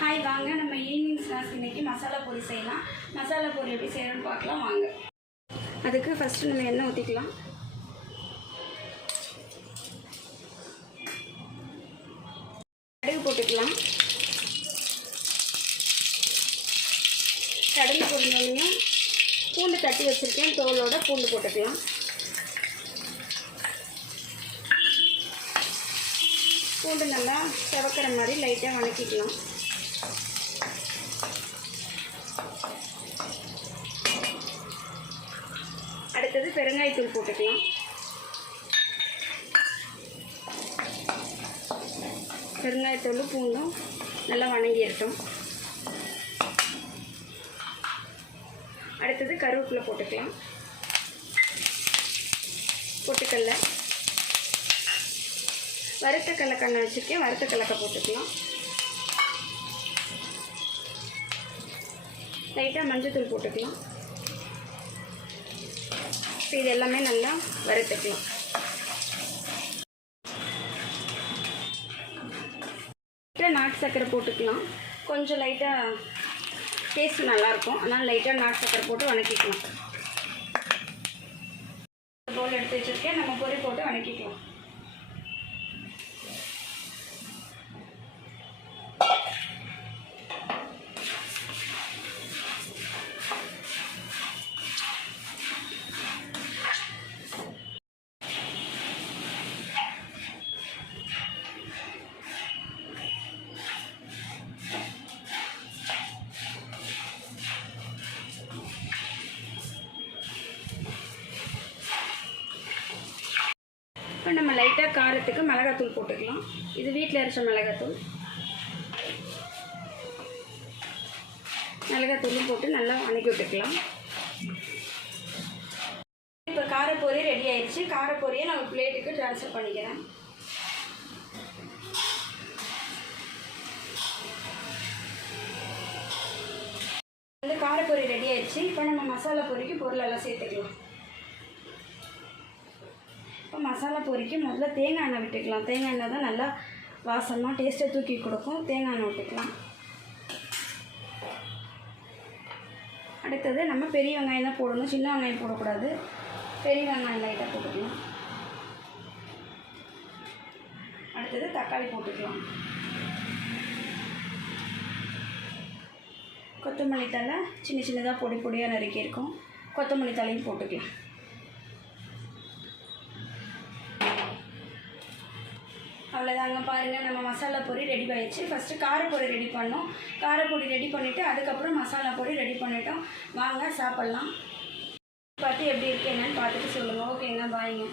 Hi வாங்க, நம்ம evening snacks இன்றைக்கி மசாலா பூரி செய்யலாம். மசாலா பூரி எப்படி செய்யணும்னு பார்க்கலாம் வாங்க. அதுக்கு ஃபஸ்ட்டு நம்ம எண்ணெய் ஊற்றிக்கலாம். கடுகு போட்டுக்கலாம். கடுகு போட்டோம்னா பூண்டு தட்டி வச்சுருக்கேன், தோலோட பூண்டு போட்டுக்கலாம். பூண்டு நல்லா செவக்கிற மாதிரி லைட்டாக வதக்கிக்கலாம். அடுத்தது பெருங்காயத்தூள் போட்டுக்கலாம். பெருங்காயத்தூள் பூண்டும் நல்லா வணங்கிடட்டும். அடுத்தது கருவேப்பிலை போட்டுக்கலாம். பொட்டுக்கடலை, வறுத்த கடலக்கண்ணை வச்சுருக்கேன், வறுத்த கடலக்காய் போட்டுக்கலாம். லைட்டாக மஞ்சள் போட்டுக்கலாம். இது எல்லாமே நல்லா வறுத்துக்கலாம். நாட்டு சர்க்கரை போட்டுக்கலாம். கொஞ்சம் லைட்டாக டேஸ்ட் நல்லாயிருக்கும், அதனால் லைட்டாக நாட்டு சர்க்கரை போட்டு வதக்கிக்கலாம். பவுல் எடுத்து வச்சுருக்கேன், நம்ம பொரி போட்டு வதக்கிக்கலாம். இப்போ நம்ம லைட்டாக காரத்துக்கு மிளகாத்தூள் போட்டுக்கலாம். இது வீட்டில் அரைச்ச மிளகாத்தூள். மிளகாத்தூளும் போட்டு நல்லா வதக்கி விட்டுக்கலாம். இப்போ காரப்பொரி ரெடி ஆயிடுச்சு. காரப்பொரியை நம்ம பிளேட்டுக்கு ட்ரான்ஸ்ஃபர் பண்ணிக்கிறேன். இந்த காரப்பொரி ரெடி ஆயிடுச்சு. இப்போ நம்ம மசாலா பொரிக்கு பொருளெல்லாம் சேர்த்துக்கலாம். இப்போ மசாலா பொரிக்கு முதல்ல தேங்காய் எண்ணெய் விட்டுக்கலாம். தேங்காய் எண்ணெய் தான் நல்லா வாசமாக டேஸ்ட்டை தூக்கி கொடுக்கும். தேங்காய் எண்ணெய் விட்டுக்கலாம். அடுத்தது நம்ம பெரிய வெங்காயம் தான் போடணும், சின்ன வெங்காயம் போடக்கூடாது. பெரிய வெங்காயம் லைட்டாக போட்டுக்கலாம். அடுத்தது தக்காளி போட்டுக்கலாம். கொத்தமல்லி தழை சின்ன சின்னதாக பொடி பொடியாக நறுக்கியிருக்கோம். கொத்தமல்லி தழையும் போட்டுக்கலாம். அவ்வளோதாங்க, பாருங்கள் நம்ம மசாலா பொரி ரெடி ஆயிடுச்சு. ஃபஸ்ட்டு காரப்பொரி ரெடி பண்ணோம். காரப்பொடி ரெடி பண்ணிவிட்டு அதுக்கப்புறம் மசாலா பொரி ரெடி பண்ணிட்டோம். வாங்க சாப்பிட்லாம். பார்த்து எப்படி இருக்கு என்னன்னு பார்த்துட்டு சொல்லுங்கள். ஓகேங்க, பாய்ங்க.